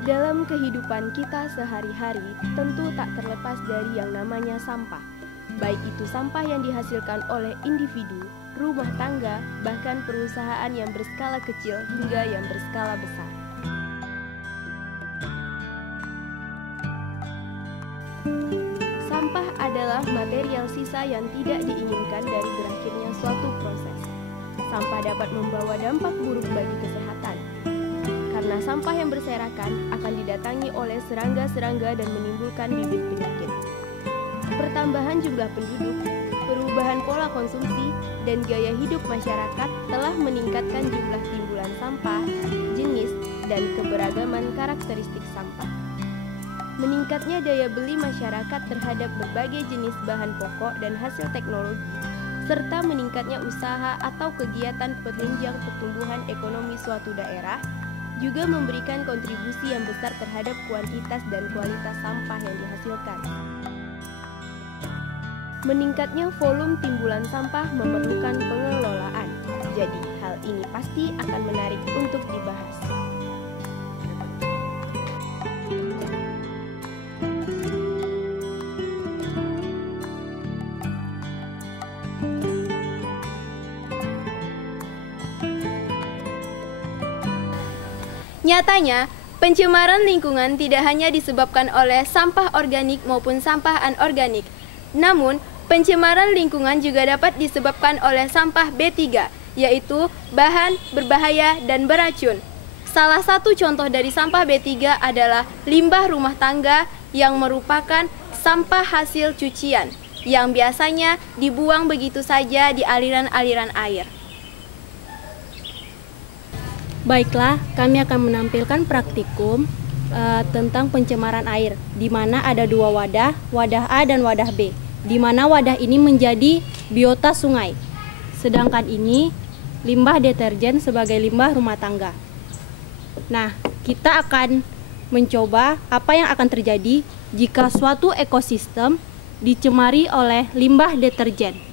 Dalam kehidupan kita sehari-hari, tentu tak terlepas dari yang namanya sampah. Baik itu sampah yang dihasilkan oleh individu, rumah tangga, bahkan perusahaan yang berskala kecil hingga yang berskala besar. Sampah adalah material sisa yang tidak diinginkan dari berakhirnya suatu proses. Sampah dapat membawa dampak buruk bagi kesehatan. Karena sampah yang berserakan akan didatangi oleh serangga-serangga dan menimbulkan bibit penyakit. Pertambahan jumlah penduduk, perubahan pola konsumsi, dan gaya hidup masyarakat telah meningkatkan jumlah timbulan sampah, jenis, dan keberagaman karakteristik sampah. Meningkatnya daya beli masyarakat terhadap berbagai jenis bahan pokok dan hasil teknologi, serta meningkatnya usaha atau kegiatan penunjang pertumbuhan ekonomi suatu daerah, juga memberikan kontribusi yang besar terhadap kuantitas dan kualitas sampah yang dihasilkan. Meningkatnya volume timbulan sampah memerlukan pengelolaan, jadi hal ini pasti akan menarik untuk dibahas. Nyatanya, pencemaran lingkungan tidak hanya disebabkan oleh sampah organik maupun sampah anorganik. Namun, pencemaran lingkungan juga dapat disebabkan oleh sampah B3, yaitu bahan berbahaya dan beracun. Salah satu contoh dari sampah B3 adalah limbah rumah tangga yang merupakan sampah hasil cucian, yang biasanya dibuang begitu saja di aliran-aliran air. Baiklah, kami akan menampilkan praktikum tentang pencemaran air, di mana ada dua wadah, wadah A dan wadah B, di mana wadah ini menjadi biota sungai, sedangkan ini limbah deterjen sebagai limbah rumah tangga. Nah, kita akan mencoba apa yang akan terjadi jika suatu ekosistem dicemari oleh limbah deterjen.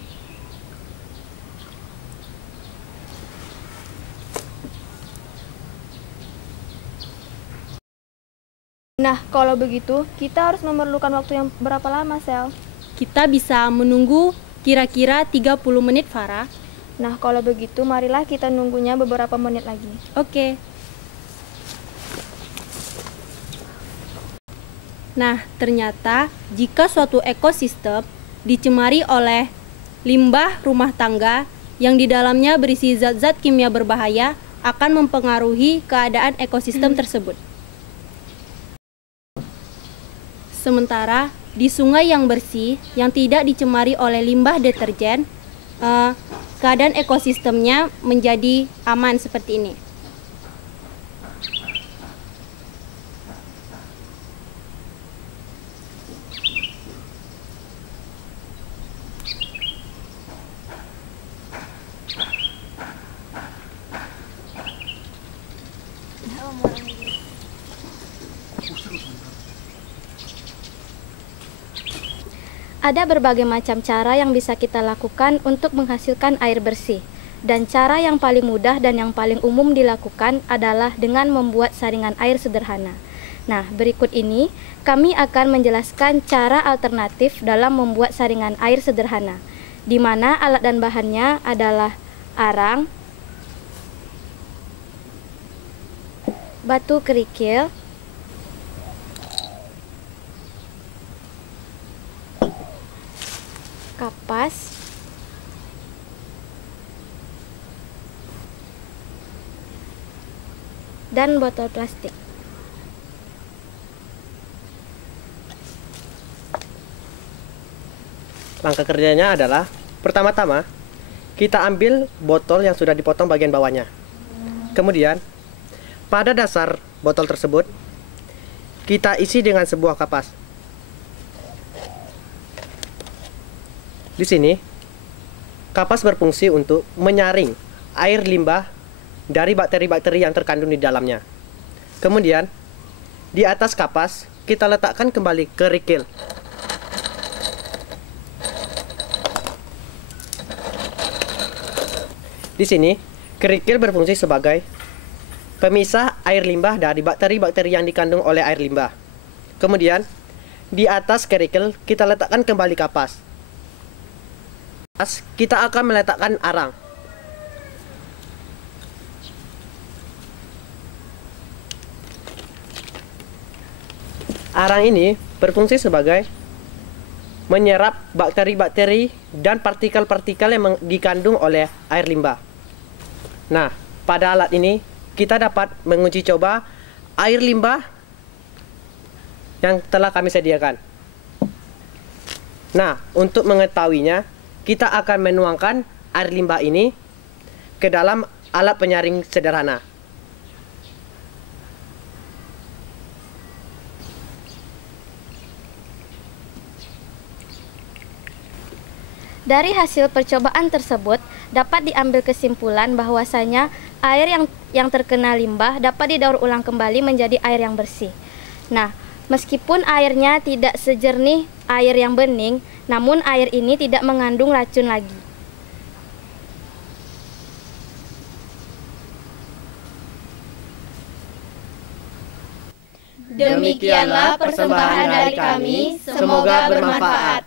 Nah, kalau begitu, kita harus memerlukan waktu yang berapa lama, Sel? Kita bisa menunggu kira-kira 30 menit, Farah. Nah, kalau begitu, marilah kita nunggunya beberapa menit lagi. Oke. Nah, ternyata jika suatu ekosistem dicemari oleh limbah rumah tangga yang di dalamnya berisi zat-zat kimia berbahaya, akan mempengaruhi keadaan ekosistem tersebut. Sementara di sungai yang bersih, yang tidak dicemari oleh limbah deterjen, keadaan ekosistemnya menjadi aman seperti ini. Ada berbagai macam cara yang bisa kita lakukan untuk menghasilkan air bersih. Dan cara yang paling mudah dan yang paling umum dilakukan adalah dengan membuat saringan air sederhana. Nah, berikut ini kami akan menjelaskan cara alternatif dalam membuat saringan air sederhana, di mana alat dan bahannya adalah arang, batu kerikil, kapas, dan botol plastik. Langkah kerjanya adalah, pertama-tama kita ambil botol yang sudah dipotong bagian bawahnya. Kemudian, pada dasar botol tersebut kita isi dengan sebuah kapas. Di sini, kapas berfungsi untuk menyaring air limbah dari bakteri-bakteri yang terkandung di dalamnya. Kemudian, di atas kapas kita letakkan kembali kerikil. Di sini, kerikil berfungsi sebagai pemisah air limbah dari bakteri-bakteri yang dikandung oleh air limbah. Kemudian, di atas kerikil kita letakkan kembali kapas. Kita akan meletakkan arang. Arang ini berfungsi sebagai menyerap bakteri-bakteri dan partikel-partikel yang dikandung oleh air limbah. Nah, pada alat ini kita dapat menguji coba air limbah yang telah kami sediakan. Nah, untuk mengetahuinya, kita akan menuangkan air limbah ini ke dalam alat penyaring sederhana. Dari hasil percobaan tersebut, dapat diambil kesimpulan bahwasanya air yang terkena limbah dapat didaur ulang kembali menjadi air yang bersih. Nah, meskipun airnya tidak sejernih air yang bening, namun air ini tidak mengandung racun lagi. Demikianlah persembahan dari kami, semoga bermanfaat.